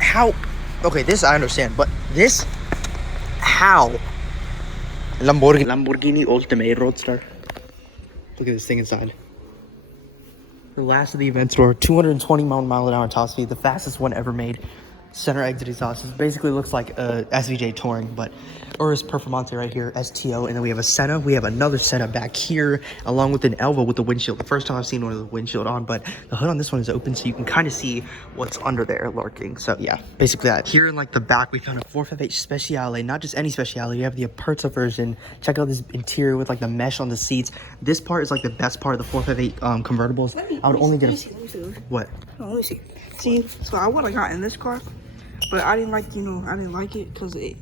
How? Okay, this I understand, but this? How? Lamborghini Ultimate Roadster. Look at this thing inside. The last of the events were 220 mile an hour top speed, the fastest one ever made. Center exit exhaust. It basically looks like a SVJ Touring, but Urus Performante right here, STO, and then we have a Senna. We have another Senna back here, along with an Elva with the windshield. The first time I've seen one with the windshield on, but the hood on this one is open, so you can kind of see what's under there lurking. So yeah, basically that. Here in like the back, we found a 458 Speciale, not just any Speciale. We have the Aperta version. Check out this interior with like the mesh on the seats. This part is like the best part of the 458 convertibles. I would only get a... What? Oh, let me see. See, so I would have gotten this car, but I didn't like, I didn't like it because it...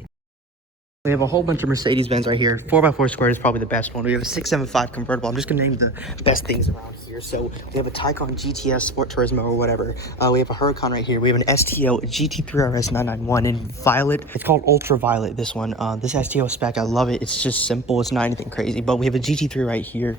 We have a whole bunch of Mercedes-Benz right here. 4x4 squared is probably the best one. We have a 675 convertible. I'm just going to name the best things around here. So we have a Taycan GTS Sport Turismo or whatever. We have a Huracan right here. We have an STO GT3 RS 991 in violet. It's called Ultraviolet, this one. This STO spec, I love it. It's just simple. It's not anything crazy. But we have a GT3 right here.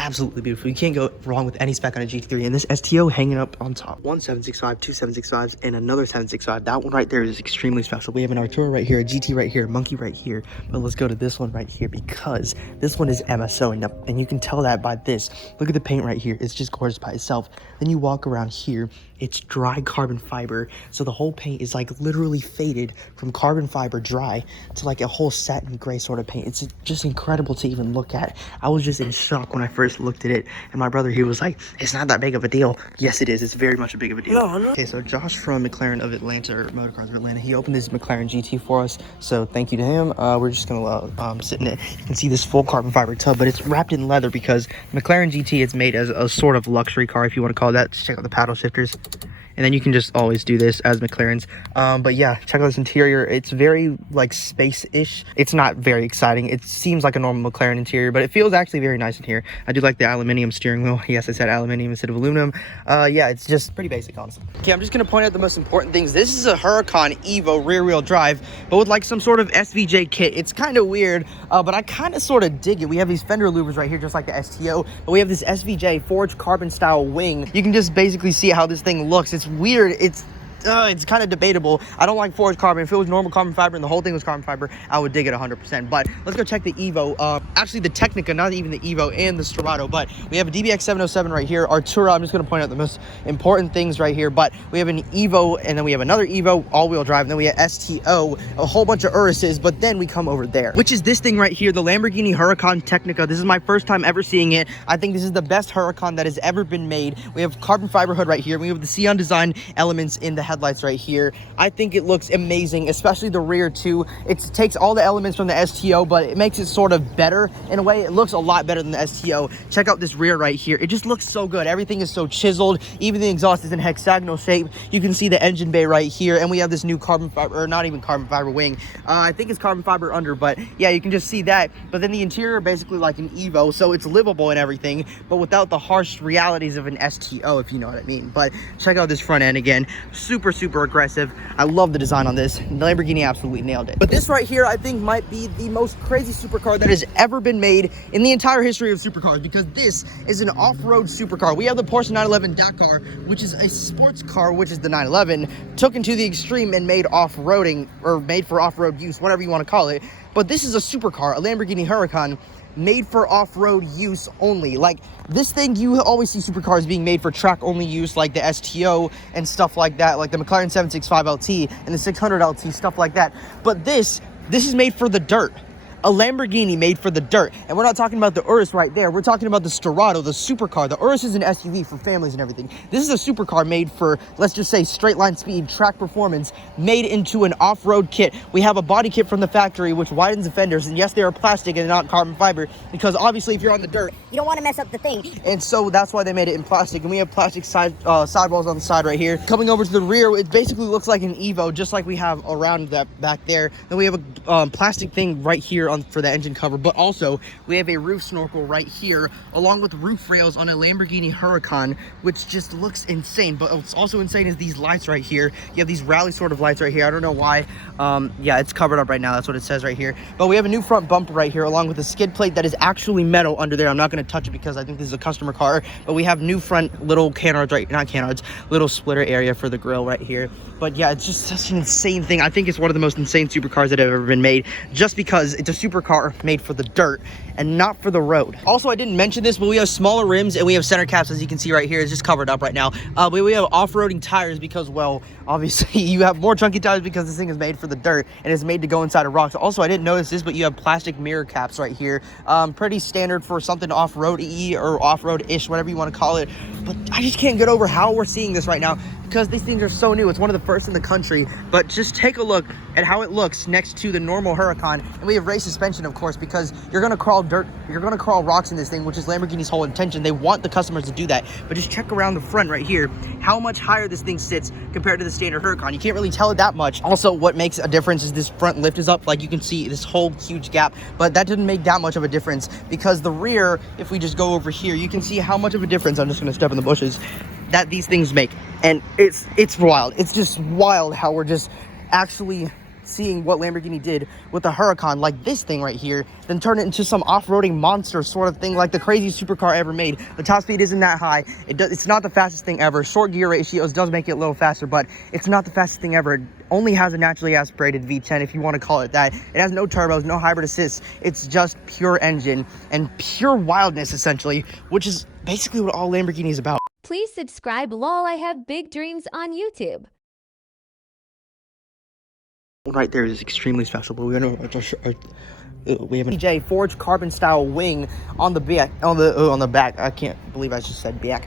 Absolutely beautiful. You can't go wrong with any spec on a GT3. And this STO hanging up on top. One 765, two 765s, and another 765. That one right there is extremely special. We have an Artura right here, a GT right here, a Monkey right here. But let's go to this one right here because this one is MSO. And you can tell that by this. Look at the paint right here. It's just gorgeous by itself. Then you walk around here. It's dry carbon fiber. So the whole paint is like literally faded from carbon fiber dry to like a whole satin gray sort of paint. It's just incredible to even look at. I was just in shock when I first looked at it. And my brother, he was like, it's not that big of a deal. Yes, it is. It's very much a big of a deal. No. Okay, so Josh from McLaren of Atlanta, or Motorcars of Atlanta, he opened this McLaren GT for us. So thank you to him. We're just going to sit in it. You can see this full carbon fiber tub, but it's wrapped in leather because McLaren GT is made as a sort of luxury car, if you want to call it that. Just check out the paddle shifters. And then you can just always do this as McLaren's. But yeah, check out this interior. It's very like space-ish. It's not very exciting. It seems like a normal McLaren interior, but it feels actually very nice in here. I do like the aluminum steering wheel. Yes, I said aluminum instead of aluminum. Yeah, it's just pretty basic, honestly. Okay, I'm just gonna point out the most important things. This is a Huracan Evo rear-wheel drive, but with like some sort of SVJ kit. It's kind of weird, but I kind of sort of dig it. We have these fender louvers right here, just like the STO, but we have this SVJ forged carbon style wing. You can just basically see how this thing looks. It's weird. It's kind of debatable. I don't like forged carbon. If it was normal carbon fiber and the whole thing was carbon fiber, I would dig it 100%. But let's go check the Evo. Actually, the Technica, not even the Evo, and the Sterrato. But we have a DBX 707 right here. Artura, I'm just going to point out the most important things right here. But we have an Evo, and then we have another Evo, all-wheel drive. And then we have STO, a whole bunch of Uruses. But then we come over there, which is this thing right here, the Lamborghini Huracan Technica. This is my first time ever seeing it. I think this is the best Huracan that has ever been made. We have carbon fiber hood right here. We have the Sion design elements in the headlights right here. I think it looks amazing, especially the rear too. It takes all the elements from the STO, but it makes it sort of better in a way. It looks a lot better than the STO. Check out this rear right here. It just looks so good. Everything is so chiseled. Even the exhaust is in hexagonal shape. You can see the engine bay right here, and we have this new carbon fiber, or not even carbon fiber wing. I think it's carbon fiber under, but yeah, you can just see that. But then the interior basically like an Evo, so it's livable and everything, but without the harsh realities of an STO, if you know what I mean. But check out this front end again. Super aggressive. I love the design on this. The Lamborghini absolutely nailed it. But this right here, I think, might be the most crazy supercar that has ever been made in the entire history of supercars, because this is an off-road supercar. We have the Porsche 911 Dakar, which is a sports car, which is the 911, taken to the extreme and made off-roading, or made for off-road use, whatever you want to call it. But this is a supercar, a Lamborghini Huracan, made for off-road use only. Like this thing, you always see supercars being made for track only use, like the STO and stuff like that, like the McLaren 765 LT and the 600 LT, stuff like that. But this is made for the dirt. A Lamborghini made for the dirt. And we're not talking about the Urus right there. We're talking about the Sterrato, the supercar. The Urus is an SUV for families and everything. This is a supercar made for, let's just say, straight line speed, track performance, made into an off-road kit. We have a body kit from the factory which widens the fenders. And yes, they are plastic and not carbon fiber, because obviously if you're on the dirt, you don't want to mess up the thing. And so that's why they made it in plastic. And we have plastic sidewalls on the side right here. Coming over to the rear, it basically looks like an Evo, just like we have around that back there. Then we have a plastic thing right here here for the engine cover, but also we have a roof snorkel right here, along with roof rails on a Lamborghini Huracan, which just looks insane. But what's also insane is these lights right here. You have these rally sort of lights right here. I don't know why. Yeah, it's covered up right now. That's what it says right here. But we have a new front bumper right here, along with a skid plate that is actually metal under there. I'm not going to touch it because I think this is a customer car. But we have new front little canards, right? Not canards, little splitter area for the grill right here. But yeah, it's just such an insane thing. I think it's one of the most insane supercars that have ever been made, just because it's a supercar made for the dirt and not for the road. Also, I didn't mention this, but we have smaller rims and we have center caps, as you can see right here. It's just covered up right now. But we have off-roading tires because, well, obviously you have more chunky tires because this thing is made for the dirt and it's made to go inside of rocks. Also, I didn't notice this, but you have plastic mirror caps right here. Pretty standard for something off-road-y or off-road-ish, whatever you want to call it. But I just can't get over how we're seeing this right now, because these things are so new. It's one of the first in the country. But just take a look at how it looks next to the normal Huracan. And we have race suspension, of course, because you're gonna crawl dirt, you're gonna crawl rocks in this thing, which is Lamborghini's whole intention. They want the customers to do that. But just check around the front right here, how much higher this thing sits compared to the standard Huracan. You can't really tell it that much. Also, what makes a difference is this front lift is up. Like, you can see this whole huge gap, but that didn't make that much of a difference, because the rear, if we just go over here, you can see how much of a difference, I'm just gonna step in the bushes, that these things make. And it's wild. It's just wild how we're just actually seeing what Lamborghini did with the Huracan, like this thing right here, then turn it into some off-roading monster sort of thing, like the craziest supercar ever made. The top speed isn't that high. It's not the fastest thing ever. Short gear ratios does make it a little faster, but it's not the fastest thing ever. It only has a naturally aspirated V10, if you want to call it that. It has no turbos, no hybrid assist. It's just pure engine and pure wildness, essentially, which is basically what all Lamborghini is about. Please subscribe. Lol, I have big dreams on YouTube. Right there is extremely special, but we have a EJ forged carbon style wing on the back. On the back. I can't believe I just said back.